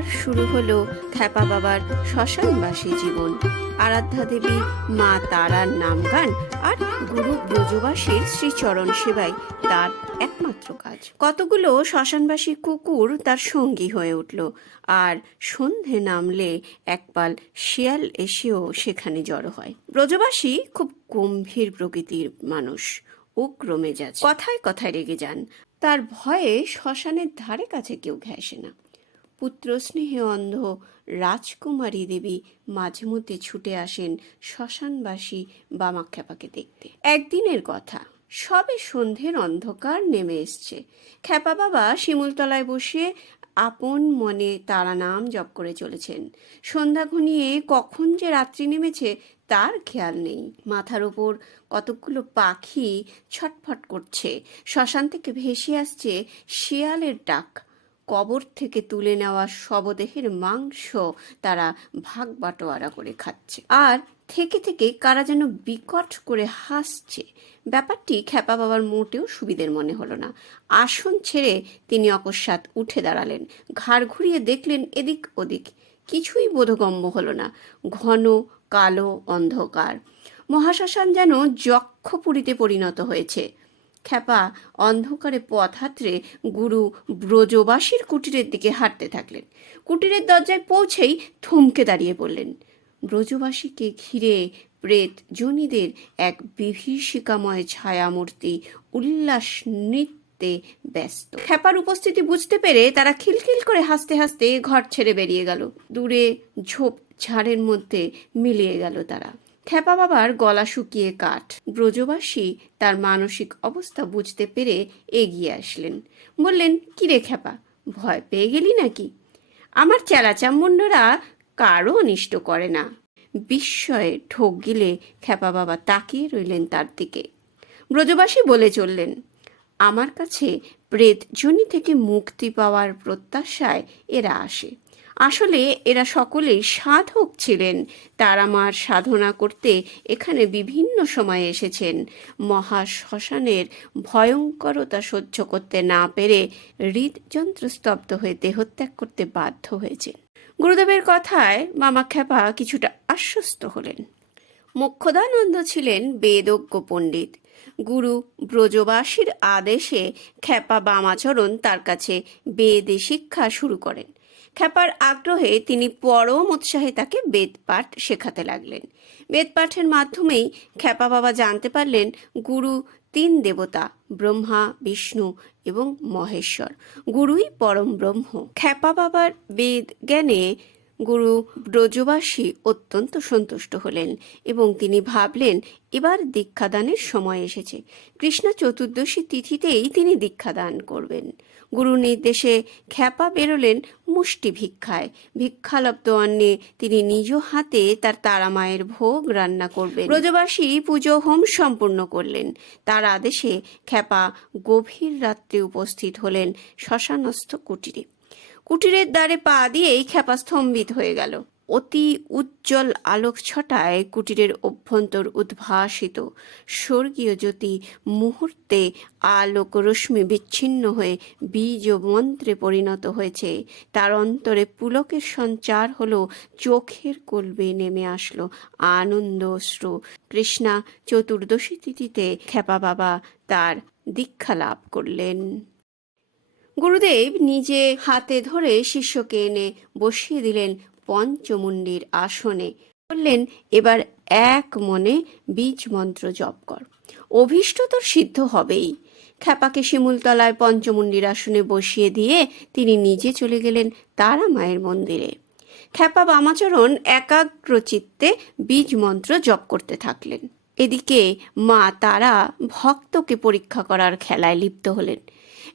এবার শুরু হলো খ্যাপা বাবার শ্মশানবাসী জীবন। আরাধ্যা দেবী মা তারার নামগান আর গুরু ব্রজবাসীর শ্রীচরণ সেবাই তার একমাত্র কাজ। কতগুলো শ্মশানবাসী কুকুর তার সঙ্গী হয়ে উঠল আর সন্ধে নামলে একপাল শিয়াল এসেও সেখানে জড়ো হয়। ব্রজবাসী খুব গম্ভীর প্রকৃতির মানুষ, উগ্র মেজাজ, কথায় কথায় রেগে যান। তার ভয়ে শ্মশানের ধারে কাছে কেউ ঘেঁষে না। পুত্র স্নেহে অন্ধ রাজকুমারী দেবী মাঝে মধ্যে ছুটে আসেন শ্মশানবাসী বামাখ্যাপাকে দেখতে। একদিনের কথা, সবে সন্ধ্যের অন্ধকার নেমে এসছে। খ্যাপা বাবা শিমুলতলায় বসে আপন মনে তারা নাম জপ করে চলেছেন। সন্ধ্যা ঘনিয়ে কখন যে রাত্রি নেমেছে তার খেয়াল নেই। মাথার ওপর কতকগুলো পাখি ছটফট করছে। শ্মশান থেকে ভেসে আসছে শিয়ালের ডাক। কবর থেকে তুলে নেওয়া শবদেহের মাংস তারা ভাগ বাটোয়ারা করে খাচ্ছে। আর থেকে থেকে কারা যেন বিকট করে হাসছে। ব্যাপারটি খ্যাপা বাবার মোটেও সুবিধের মনে হলো না। আসন ছেড়ে তিনি অকস্মাৎ উঠে দাঁড়ালেন। ঘাড় ঘুরিয়ে দেখলেন এদিক ওদিক। কিছুই বোধগম্য হলো না। ঘন, কালো অন্ধকার। মহাশ্মশান যেন যক্ষপুরীতে পরিণত হয়েছে। খ্যাপা অন্ধকারে পথ হাতড়ে গুরু ব্রজবাসীর কুটিরের দিকে হাঁটতে থাকলেন। কুটিরের দরজায় পৌঁছেই থমকে দাঁড়িয়ে পড়লেন। ব্রজবাসীকে ঘিরে প্রেত জনিদের এক বিভীষিকাময় ছায়ামূর্তি উল্লাস নৃত্যে ব্যস্ত। খ্যাপার উপস্থিতি বুঝতে পেরে তারা খিলখিল করে হাসতে হাসতে ঘর ছেড়ে বেরিয়ে গেল। দূরে ঝোপ ঝাড়ের মধ্যে মিলিয়ে গেল তারা। খ্যাপা বাবার গলা শুকিয়ে কাঠ। ব্রজবাসী তার মানসিক অবস্থা বুঝতে পেরে এগিয়ে আসলেন। বললেন, কিরে খ্যাপা ভয় পেয়ে গেলি নাকি? আমার চেলাচামুন্ডরা কারও অনিষ্ট করে না। বিস্ময়ে ঠোক গিলে খ্যাপা বাবা তাকিয়ে রইলেন তার দিকে। ব্রজবাসী বলে চললেন, আমার কাছে প্রেতজনি থেকে মুক্তি পাওয়ার প্রত্যাশায় এরা আসে। আসলে এরা সকলেই সাধক ছিলেন। তারা মার সাধনা করতে এখানে বিভিন্ন সময়ে এসেছেন। মহা শ্মশানের ভয়ঙ্করতা সহ্য করতে না পেরে হৃদযন্ত্র স্তব্ধ হয়ে দেহত্যাগ করতে বাধ্য হয়েছেন। গুরুদেবের কথায় মামা খ্যাপা কিছুটা আশ্বস্ত হলেন। মোক্ষদানন্দ ছিলেন বেদজ্ঞ পণ্ডিত। গুরু ব্রজবাসীর আদেশে খ্যাপা বামাচরণ তার কাছে বেদে শিক্ষা শুরু করেন। খ্যাপার আগ্রহে তিনি পরম উৎসাহে তাকে বেদপাঠ শেখাতে লাগলেন। বেদপাঠের মাধ্যমেই খ্যাপা বাবা জানতে পারলেন গুরু তিন দেবতা, ব্রহ্মা, বিষ্ণু এবং মহেশ্বর। গুরুই পরম ব্রহ্ম। খ্যাপা বাবার বেদ জ্ঞানে গুরু ব্রজবাসী অত্যন্ত সন্তুষ্ট হলেন এবং তিনি ভাবলেন, এবার দীক্ষাদানের সময় এসেছে। কৃষ্ণা চতুর্দশী তিথিতেই তিনি দীক্ষাদান করবেন। গুরু নির্দেশে খ্যাপা বেরোলেন মুষ্টি ভিক্ষায়। ভিক্ষালব্ধ অন্নে তিনি নিজ হাতে তার তারামায়ের ভোগ রান্না করবেন। ব্রজবাসী পুজো হোম সম্পূর্ণ করলেন। তার আদেশে খ্যাপা গভীর রাত্রে উপস্থিত হলেন শ্মশানস্থ কুটিরে। কুটিরের দ্বারে পা দিয়েই খ্যাপা স্তম্ভিত হয়ে গেল। অতি উজ্জ্বল আলোক ছটায় কুটিরের অভ্যন্তর উদ্ভাসিত স্বর্গীয় জ্যোতি মুহূর্তে আলোক রশ্মি বিচ্ছিন্ন হয়ে বীজ ও মন্ত্রে পরিণত হয়েছে। তার অন্তরে পুলকের সঞ্চার হলো, চোখের কলবে নেমে আসলো আনন্দ অশ্রু কৃষ্ণা চতুর্দশী তিথিতে খ্যাপা বাবা তার দীক্ষা লাভ করলেন। গুরুদেব নিজে হাতে ধরে শিষ্যকে এনে বসিয়ে দিলেন পঞ্চমুণ্ডির আসনে। বললেন, এবার এক মনে বীজ মন্ত্র জপ কর। অভীষ্ট তোর সিদ্ধ হবেই। খ্যাপাকে শিমুলতলায় পঞ্চমুণ্ডির আসনে বসিয়ে দিয়ে তিনি নিজে চলে গেলেন তারা মায়ের মন্দিরে। খ্যাপা বামাচরণ একাগ্র চিত্তে বীজ মন্ত্র জপ করতে থাকলেন। এদিকে মা তারা ভক্তকে পরীক্ষা করার খেলায় লিপ্ত হলেন।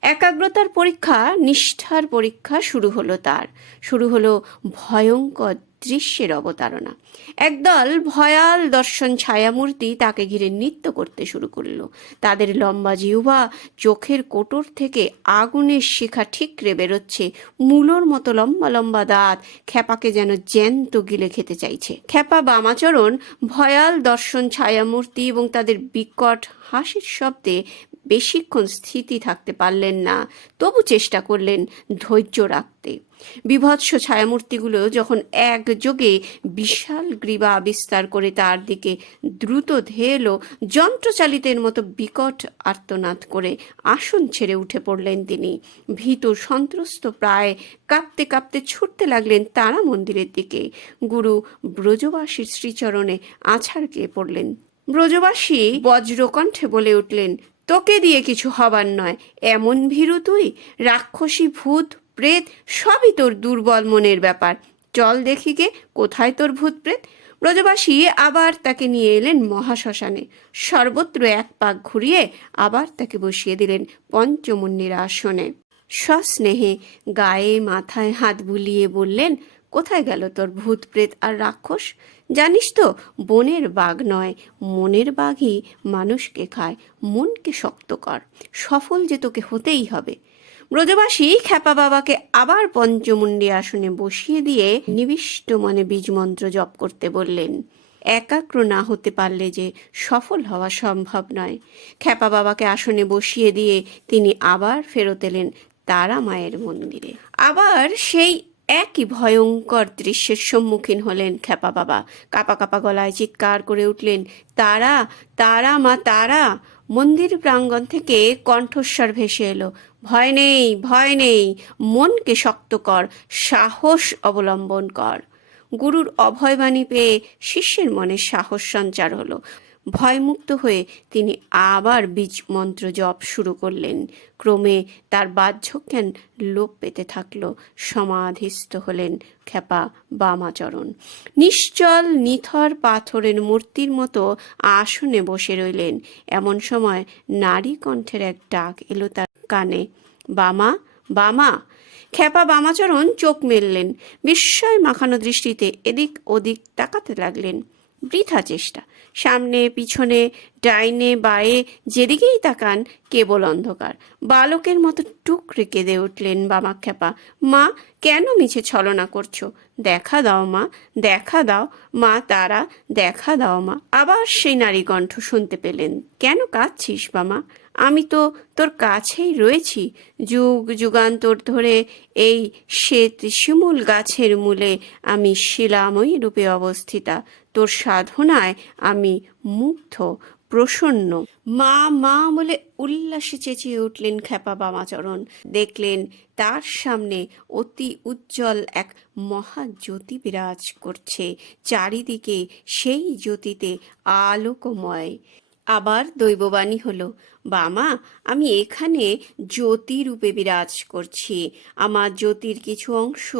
একাগ্রতার পরীক্ষা, নিষ্ঠার পরীক্ষা শুরু হলো তার। শুরু হলো ভয়ঙ্কর দৃশ্যের অবতারণা। একদল ভয়াল দর্শন ছায়ামূর্তি তাকে ঘিরে নৃত্য করতে শুরু করল। তাদের লম্বা জিহ্বা চোখের কোটর থেকে আগুনের শিখা ঠিকরে বেরোচ্ছে। মূলোর মতো লম্বা লম্বা দাঁত খ্যাপাকে যেন জ্যান্ত গিলে খেতে চাইছে। খ্যাপা বামাচরণ, ভয়াল দর্শন ছায়ামূর্তি এবং তাদের বিকট হাসির শব্দে বেশিক্ষণ স্থিতি থাকতে পারলেন না, তবু চেষ্টা করলেন ধৈর্য রাখতে। বিভৎস ছায়ামূর্তিগুলো যখন একযোগে বিশাল গ্রীবা বিস্তার করে তার দিকে দ্রুত ধেয়ে যন্ত্রচালিতের মতো বিকট আর্তনাদ করে আসন ছেড়ে উঠে পড়লেন তিনি। ভীত সন্ত্রস্ত প্রায় কাঁপতে কাঁপতে ছুটতে লাগলেন তারা মন্দিরের দিকে। গুরু ব্রজবাসীর শ্রীচরণে আছাড় গিয়ে পড়লেন। ব্রজবাসী বজ্রকণ্ঠে বলে উঠলেন তোকে দিয়ে কিছু হবার নয়। এমন ভীরু তুই, রাক্ষসী ভূত, প্রেত, সবই তোর দুর্বল মনের ব্যাপার। চল দেখি গে, কোথায় তোর ভূত প্রেত? ব্রজবাসী আবার তাকে নিয়ে এলেন মহাশ্মশানে। সর্বত্র এক পাক ঘুরিয়ে আবার তাকে বসিয়ে দিলেন পঞ্চমুন্নির আসনে। সস্নেহে গায়ে মাথায় হাত বুলিয়ে বললেন কোথায় গেল তোর ভূত প্রেত আর রাক্ষস? জানিস তো, বনের বাঘ নয়, মনের বাঘই মানুষকে খায়, মনকে শক্ত কর। সফল যে তোকে হতেই হবে। ব্রজবাসী খ্যাপা বাবাকে আবার পঞ্চমুন্ডি আসনে বসিয়ে দিয়ে নিবিষ্ট মনে বীজমন্ত্র জপ করতে বললেন। একাগ্র না হতে পারলে যে সফল হওয়া সম্ভব নয়। খ্যাপা বাবাকে আসনে বসিয়ে দিয়ে তিনি আবার ফেরত এলেন তারা মায়ের মন্দিরে। আবার সেই একই ভয়ঙ্কর দৃশ্যের সম্মুখীন হলেন খ্যাপা বাবা। কাপা কাপা গলায় চিৎকার করে উঠলেন, তারা তারা মা, তারা! মন্দির প্রাঙ্গণ থেকে কণ্ঠস্বর ভেসে এলো। ভয় নেই ভয় নেই, মনকে শক্ত কর, সাহস অবলম্বন কর। গুরুর অভয়বাণী পেয়ে শিষ্যের মনে সাহস সঞ্চার হলো। ভয়মুক্ত হয়ে তিনি আবার বীজ মন্ত্র জপ শুরু করলেন। ক্রমে তার বাহ্যজ্ঞান লোপ পেতে থাকল, সমাধিস্থ হলেন খ্যাপা বামাচরণ। নিশ্চল নিথর পাথরের মূর্তির মতো আসনে বসে রইলেন। এমন সময় নারী কণ্ঠের এক ডাক এলো তার কানে, বামা বামা! খ্যাপা বামাচরণ চোখ মেললেন। বিস্ময় মাখানো দৃষ্টিতে এদিক ওদিক তাকাতে লাগলেন। বৃথা চেষ্টা। সামনে, পিছনে, ডাইনে, বায়ে, যেদিকেই তাকান, কেবল অন্ধকার। বালকের মতো টুকরে কেঁদে উঠলেন বামাখ্যাপা। মা, কেন মিছে ছলনা করছ? দেখা দাও মা, দেখা দাও মা তারা, দেখা দাও মা। আবার সেই নারী কণ্ঠ শুনতে পেলেন। কেন কাঁদছিস বামা? আমি তো তোর কাছেই রয়েছি। যুগ যুগান্তর ধরে এই শ্বেত শিমুল গাছের মূলে আমি শিলাময়ী রূপে অবস্থিতা। তোর সাধনায় আমি মুগ্ধ, প্রসন্ন। মা মা বলে উল্লাসে চেঁচিয়ে উঠলেন খ্যাপা বামাচরণ। দেখলেন তার সামনে অতি উজ্জ্বল এক মহাজ্যোতি বিরাজ করছে। চারিদিকে সেই জ্যোতিতে আলোকময়। আবার দৈববাণী হলো, বামা, আমি এখানে জ্যোতি রূপে বিরাজ করছি। আমার জ্যোতির কিছু অংশ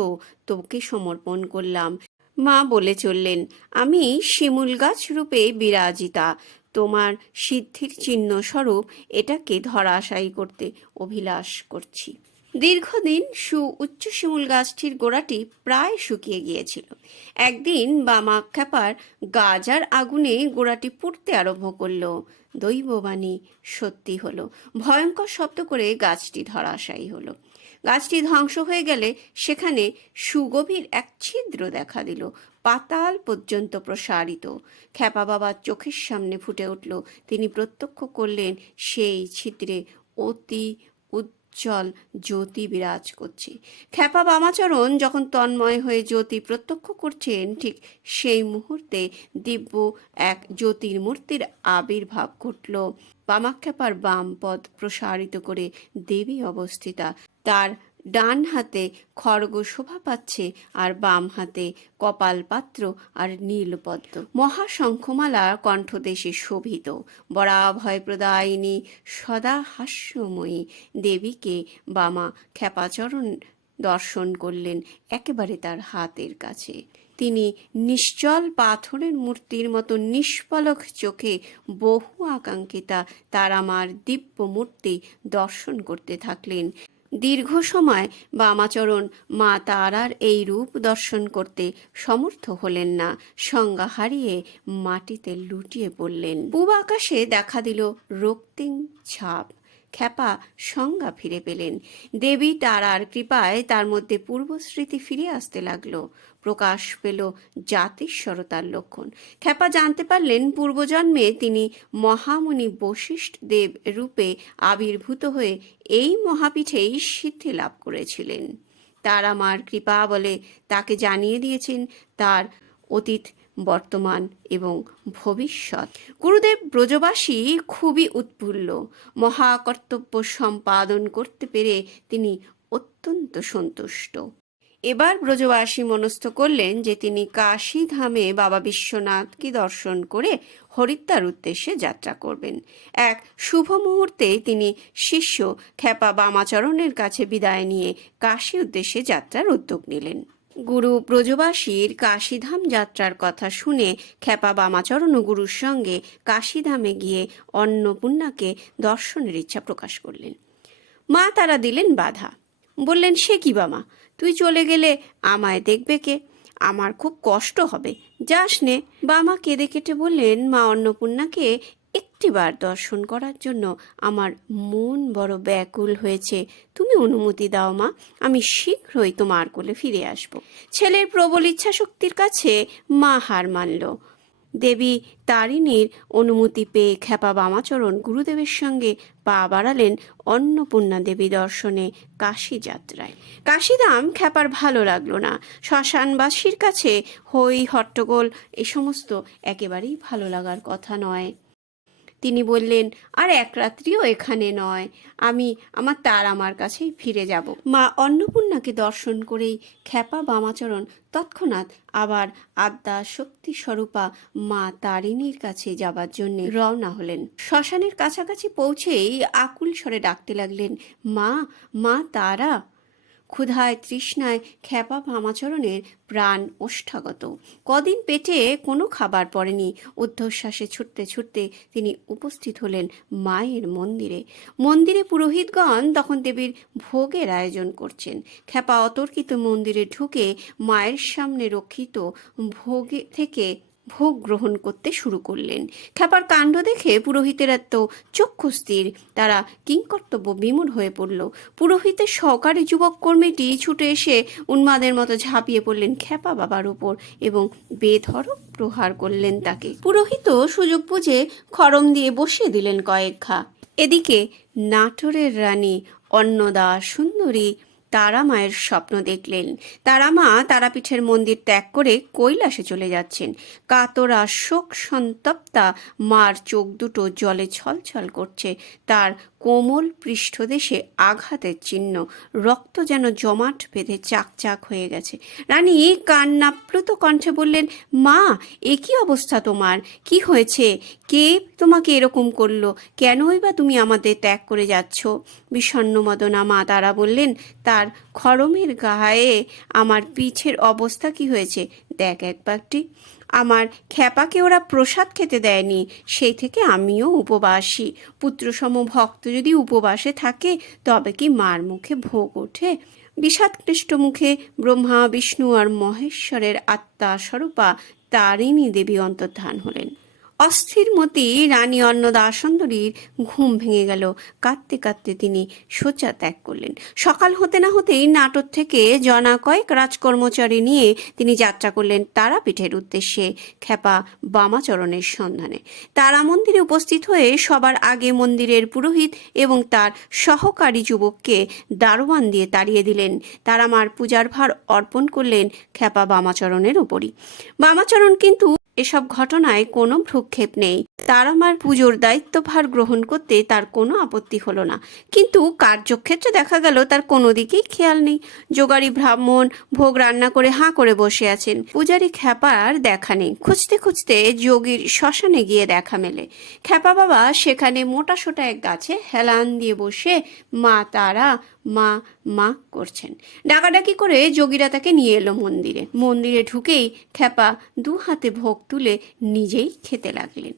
তোকে সমর্পণ করলাম। মা বলে চললেন, আমি শিমুল গাছ রূপে বিরাজিতা। তোমার সিদ্ধির চিহ্ন স্বরূপ এটাকে ধরাশায়ী করতে অভিলাষ করছি। দীর্ঘদিন সু উচ্চ শিমুল গাছটির গোড়াটি প্রায় শুকিয়ে গিয়েছিল। একদিন বামা খ্যাপার গাজার আগুনে গোড়াটি পুড়তে আরম্ভ করল। দৈববাণী সত্যি হলো, ভয়ঙ্কর শব্দ করে গাছটি ধরাশায়ী হলো। গাছটি ধ্বংস হয়ে গেলে সেখানে সুগভীর এক ছিদ্র দেখা দিল, পাতাল পর্যন্ত প্রসারিত। খ্যাপা বাবার চোখের সামনে ফুটে উঠল, তিনি প্রত্যক্ষ করলেন, সেই ছিদ্রে অতি উজ্জ্বল জ্যোতি বিরাজ করছে। খ্যাপা বামাচরণ যখন তন্ময় হয়ে জ্যোতি প্রত্যক্ষ করছেন, ঠিক সেই মুহূর্তে দিব্য এক জ্যোতির মূর্তির আবির্ভাব ঘটল। বামাক্ষেপার বাম পদ প্রসারিত করে দেবী অবস্থিতা। তার ডান হাতে খড়গ শোভা পাচ্ছে আর বাম হাতে কপাল পাত্র আর নীলপদ্ম মহাশঙ্খমালা কণ্ঠদেশে শোভিত। বরাভয় প্রদায়িনী সদা হাস্যময়ী। দেবীকে বামা খেপাচরণ দর্শন করলেন একেবারে তার হাতের কাছে। তিনি নিশ্চল পাথরের মূর্তির মতো নিষ্পলক চোখে বহু আকাঙ্ক্ষিতা তার আমার দিব্য মূর্তি দর্শন করতে থাকলেন। দীর্ঘ সময় বামাচরণ মা তারার এই রূপ দর্শন করতে সমর্থ হলেন না। সংজ্ঞা হারিয়ে মাটিতে লুটিয়ে পড়লেন। পূব আকাশে দেখা দিল রক্তিম ছাপ। খ্যাপা সংজ্ঞা ফিরে পেলেন। দেবী তারার কৃপায় তার মধ্যে পূর্বস্মৃতি ফিরে আসতে লাগল। প্রকাশ পেল জাতিস্বরতার লক্ষণ। খ্যাপা জানতে পারলেন পূর্বজন্মে তিনি মহামুনি বশিষ্ঠ দেব রূপে আবির্ভূত হয়ে এই মহাপীঠেই সিদ্ধি লাভ করেছিলেন। তার আমার কৃপা বলে তাকে জানিয়ে দিয়েছেন তার অতীত, বর্তমান এবং ভবিষ্যৎ। গুরুদেব ব্রজবাসী খুবই উৎফুল্ল। মহাকর্তব্য সম্পাদন করতে পেরে তিনি অত্যন্ত সন্তুষ্ট। এবার ব্রজবাসী মনস্থ করলেন যে তিনি কাশী ধামে বাবা বিশ্বনাথকে দর্শন করে হরিদ্বার উদ্দেশ্যে যাত্রা করবেন। এক শুভ মুহূর্তে তিনি শিষ্য খ্যাপা বামাচরণের কাছে বিদায় নিয়ে কাশী উদ্দেশ্যে যাত্রার উদ্যোগ নিলেন। গুরু ব্রজবাসীর কাশীধাম যাত্রার কথা শুনে খ্যাপা বামাচরণ গুরুর সঙ্গে কাশীধামে গিয়ে অন্নপূর্ণাকে দর্শনের ইচ্ছা প্রকাশ করলেন। মা তারা দিলেন বাধা। বললেন, সে কি বামা? তুই চলে গেলে আমায় দেখবে কে? আমার খুব কষ্ট হবে। যাস নে। বামা কেঁদে কেটে বললেন, মা অন্নপূর্ণাকে একটিবার দর্শন করার জন্য আমার মন বড় ব্যাকুল হয়েছে। তুমি অনুমতি দাও মা, আমি শীঘ্রই তোমার কোলে ফিরে আসব। ছেলের প্রবল ইচ্ছা শক্তির কাছে মা হার মানল। দেবী তারিণীর অনুমতি পেয়ে খ্যাপা বামাচরণ গুরুদেবের সঙ্গে পা বাড়ালেন অন্নপূর্ণা দেবী দর্শনে কাশী যাত্রায়। কাশিধাম খ্যাপার ভালো লাগল না। শ্মশানবাসীর কাছে হই হট্টগোল, এ সমস্ত একেবারেই ভালো লাগার কথা নয়। তিনি বললেন, আর এক রাত্রিও এখানে নয়। আমি আমার তার আমার কাছেই ফিরে যাব। মা অন্নপূর্ণাকে দর্শন করেই খ্যাপা বামাচরণ তৎক্ষণাৎ আবার আদ্যা শক্তি স্বরূপা মা তারিণীর কাছে যাবার জন্য রওনা হলেন। শ্মশানের কাছাকাছি পৌঁছেই আকুল স্বরে ডাকতে লাগলেন, মা মা তারা? ক্ষুধায় তৃষ্ণায় খ্যাপা ভামাচরণের প্রাণ ওষ্ঠাগত। কদিন পেটে কোনো খাবার পড়েনি। ঊর্ধ্বশ্বাসে ছুটতে ছুটতে তিনি উপস্থিত হলেন মায়ের মন্দিরে। মন্দিরে পুরোহিতগণ তখন দেবীর ভোগের আয়োজন করছেন। খ্যাপা অতর্কিত মন্দিরে ঢুকে মায়ের সামনে রক্ষিত ভোগে থেকে ভোগ গ্রহণ করতে শুরু করলেন। খ্যাপার কাণ্ড দেখে পুরোহিতেরা তো চক্ষু স্থির, তারা কিংকর্তব্য বিমূঢ় হয়ে পড়ল। পুরোহিতের সহকারী যুবক কর্মীটি ছুটে এসে উন্মাদের মতো ঝাঁপিয়ে পড়লেন খ্যাপা বাবার উপর এবং বেধড়ক প্রহার করলেন তাকে। পুরোহিত সুযোগ বুঝে খরম দিয়ে বসিয়ে দিলেন কয়েক ঘা। এদিকে নাটোরের রানী অন্নদা সুন্দরী তারা মায়ের স্বপ্ন দেখলেন। তারা মা তারাপীঠের মন্দির ত্যাগ করে কৈলাসে চলে যাচ্ছেন। কাতরা শোক সন্তপ্তা মার চোখ দুটো জলে ছলছল করছে। তার কোমল পৃষ্ঠদেশে আঘাতের চিহ্ন। রক্ত যেন জমাট বেঁধে চাকচাক হয়ে গেছে। রানী কান্নাপ্লুত কণ্ঠে বললেন, মা, এ কি অবস্থা তোমার? কি হয়েছে? কে তোমাকে এরকম করল? কেনই বা তুমি আমাদের ত্যাগ করে যাচ্ছ? বিষণ্ণ মদনা মা তারা বললেন, তার খরমের গায়ে আমার পিঠের অবস্থা কি হয়েছে? দেখ একবারটি আমার খ্যাপাকে ওরা প্রসাদ খেতে দেয়নি, সেই থেকে আমিও উপবাসী। পুত্রসম ভক্ত যদি উপবাসে থাকে, তবে কি মার মুখে ভোগ ওঠে? বিষাদকৃষ্ট মুখে ব্রহ্মা, বিষ্ণু আর মহেশ্বরের আত্মা স্বরূপা তারিণী দেবী অন্তর্ধান হলেন। অস্থির মতি রানী অন্নদা সুন্দরীর ঘুম ভেঙে গেল। কাঁদতে কাঁদতে তিনি শয্যা ত্যাগ করলেন। সকাল হতে না হতেই নাটোর থেকে জনা কয়েক রাজকর্মচারী নিয়ে তিনি যাত্রা করলেন তারাপীঠের উদ্দেশ্যে খ্যাপা বামাচরণের সন্ধানে। তারা মন্দিরে উপস্থিত হয়ে সবার আগে মন্দিরের পুরোহিত এবং তার সহকারী যুবককে দারোয়ান দিয়ে তাড়িয়ে দিলেন। তারা মার পূজার ভার অর্পণ করলেন খ্যাপা বামাচরণের উপরই। বামাচরণ কিন্তু এসব ঘটনায় কোনো ভ্রুক্ষেপ নেই। তার আমার পুজোর দায়িত্বভার গ্রহণ করতে তার কোনো আপত্তি হলো না। কিন্তু কার্যক্ষেত্রে দেখা গেল তার কোনো দিকেই খেয়াল নেই। যোগাড়ি ব্রাহ্মণ ভোগ রান্না করে হাঁ করে বসে আছেন। পূজারি খ্যাপার দেখা নেই। খুঁজতে খুঁজতে যোগীর শ্মশানে গিয়ে দেখা মেলে। খ্যাপা বাবা সেখানে মোটা সোটা এক গাছে হেলান দিয়ে বসে মা তারা মা মা করছেন। ডাকাডাকি করে যোগীরা তাকে নিয়ে এলো মন্দিরে। মন্দিরে ঢুকেই খ্যাপা দু হাতে ভোগ তুলে নিজেই খেতে লাগলেন।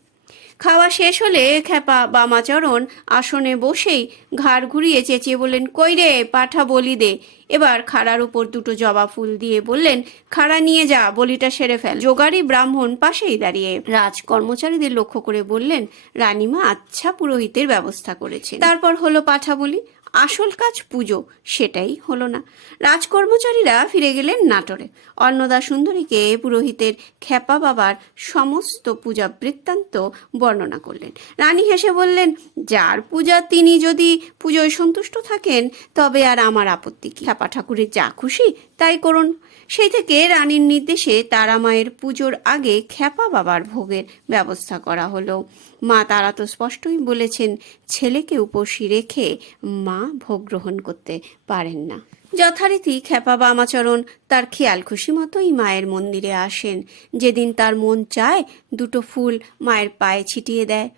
খাওয়া শেষ হলে খেপা বামাচরণ আসনে বসেই ঘাড় ঘুরিয়ে চেঁচিয়ে বললেন, কই রে, পাঠা বলি দে। এবার খাড়ার উপর দুটো জবা ফুল দিয়ে বললেন, খাড়া নিয়ে যা, বলিটা সেরে ফেল। যোগারি ব্রাহ্মণ পাশেই দাঁড়িয়ে রাজ কর্মচারীদের লক্ষ্য করে বললেন, রানীমা আচ্ছা পুরোহিতের ব্যবস্থা করেছে তারপর হলো পাঠা বলি। আসল কাজ পুজো, সেটাই হলো না। রাজকর্মচারীরা ফিরে গেলেন নাটোরে। অন্নদা সুন্দরীকে পুরোহিতের খেপা বাবার সমস্ত পূজা বৃত্তান্ত বর্ণনা করলেন। রানী হেসে বললেন, যার পূজা তিনি যদি পুজোয় সন্তুষ্ট থাকেন, তবে আর আমার আপত্তি কি? খেপা ঠাকুরের যা খুশি, তাই করুন। সেই থেকে রানীর নির্দেশে তারা মায়ের পুজোর আগে খেপা বাবার ভোগের ব্যবস্থা করা হলো। মা তারা তো স্পষ্টই বলেছেন, ছেলেকে উপসী রেখে মা ভোগ গ্রহণ করতে পারেন না। যথারীতি খেপা বামাচরণ তার খেয়াল খুশি মতোই মায়ের মন্দিরে আসেন। যেদিন তার মন চায়, দুটো ফুল মায়ের পায়ে ছিটিয়ে দেয়।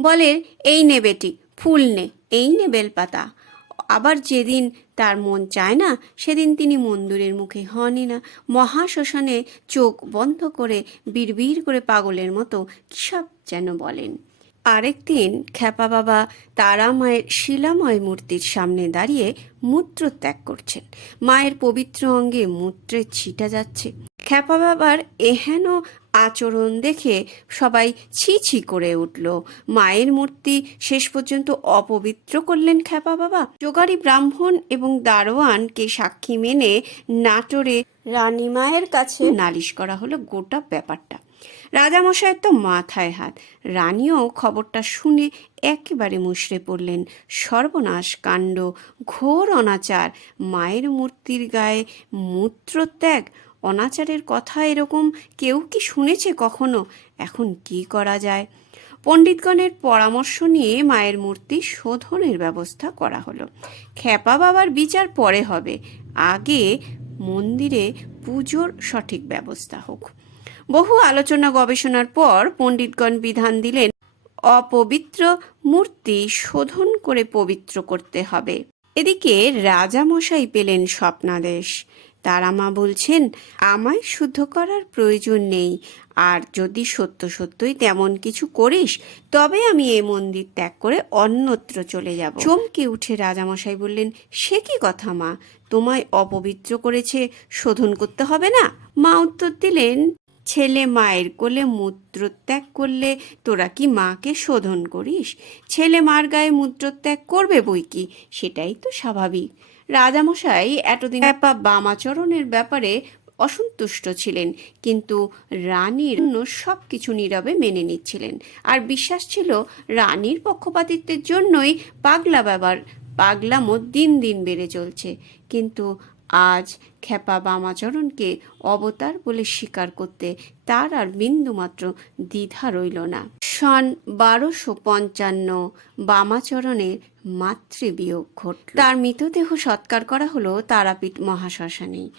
বলে, এই নে বেটি, ফুল নে, এই নে বেলপাতা। আবার যেদিন তার মন চায় না, সেদিন তিনি মন্দিরের মুখে হনই না। মহাশ্মশানে চোখ বন্ধ করে, বিড়বিড় করে পাগলের মতো, কী সব যেন বলেন। আরেকদিন খ্যাপা বাবা তারা মায়ের শিলাময় মূর্তির সামনে দাঁড়িয়ে মূত্র ত্যাগ করছেন। মায়ের পবিত্র অঙ্গে মূত্রের ছিটা যাচ্ছে। খ্যাপা বাবার এহেন আচরণ দেখে সবাই ছি ছি করে উঠল। মায়ের মূর্তি শেষ পর্যন্ত অপবিত্র করলেন খ্যাপা বাবা। যোগাড়ি ব্রাহ্মণ এবং দারোয়ানকে সাক্ষী মেনে নাটোরে রানী মায়ের কাছে নালিশ করা হলো গোটা ব্যাপারটা। রাজামশাইয়ের তো মাথায় হাত। রানীও খবরটা শুনে একেবারে মুশড়ে পড়লেন। সর্বনাশ কাণ্ড, ঘোর অনাচার, মায়ের মূর্তির গায়ে মূত্রত্যাগ, অনাচারের কথা এরকম কেউ কি শুনেছে কখনো? এখন কি করা যায়? পণ্ডিতগণের পরামর্শ নিয়ে মায়ের মূর্তি শোধনের ব্যবস্থা করা হলো। খ্যাপা বাবার বিচার পরে হবে। আগে মন্দিরে পুজোর সঠিক ব্যবস্থা হোক। বহু আলোচনা গবেষণার পর পণ্ডিতগণ বিধান দিলেন, অপবিত্র মূর্তি শোধন করে পবিত্র করতে হবে। এদিকে রাজামশাই পেলেন স্বপ্নাদেশ। তারা মা বলছেন, আমায় শুদ্ধ করার প্রয়োজন নেই। আর যদি সত্য সত্যই তেমন কিছু করিস, তবে আমি এ মন্দির ত্যাগ করে অন্যত্র চলে যাব। চমকে উঠে রাজামশাই বললেন, সে কি কথা মা? তোমায় অপবিত্র করেছে, শোধন করতে হবে না? মা উত্তর দিলেন ছেলে মায়ের কোলে মূত্রত্যাগ করলে তোরা কি মাকে শোধন করিস? ছেলে মার গায়ে মূত্রত্যাগ করবে বই কি? সেটাই তো স্বাভাবিক। রাজামশাই এতদিন ব্যাপা বামাচরণের ব্যাপারে অসন্তুষ্ট ছিলেন, কিন্তু রানীর জন্য সব কিছু নীরবে মেনে নিচ্ছিলেন। আর বিশ্বাস ছিল রানীর পক্ষপাতিত্বের জন্যই পাগলা বাবার পাগলামো দিন দিন বেড়ে চলছে। কিন্তু আজ খেপা বামাচরণকে অবতার বলে স্বীকার করতে তার আর বিন্দুমাত্র দ্বিধা রইল না। সন বারোশো পঞ্চান্ন বামাচরণের মাতৃবিয়োগ ঘটল। তার মৃতদেহ সৎকার করা হলো তারাপীঠ মহাশ্মশানে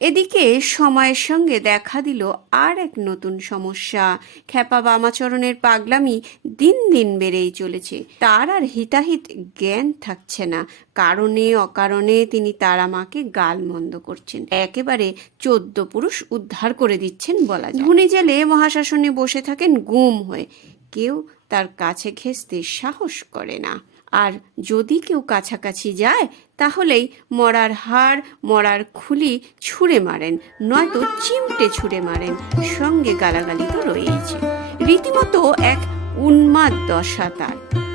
এদিকে সময়ের সঙ্গে দেখা দিল আর এক নতুন সমস্যা। খ্যাপা বামাচরণের পাগলামি দিন দিন বেড়েই চলেছে। তার আর হিতাহিত জ্ঞান থাকছে না। কারণে অকারণে তিনি তারা মাকে গালমন্দ করছেন। একেবারে চোদ্দ পুরুষ উদ্ধার করে দিচ্ছেন বলা যায়। জেলে মহাশাসনে বসে থাকেন গুম হয়ে। কেউ তার কাছে ঘেঁচতে সাহস করে না। আর যদি কেউ কাছাকাছি যায়, তাহলেই মরার হাড়, মরার খুলি ছুঁড়ে মারেন, নয়তো চিমটে ছুঁড়ে মারেন, সঙ্গে গালাগালি তো রয়েইছে। রীতিমতো এক উন্মাদ দশা তার।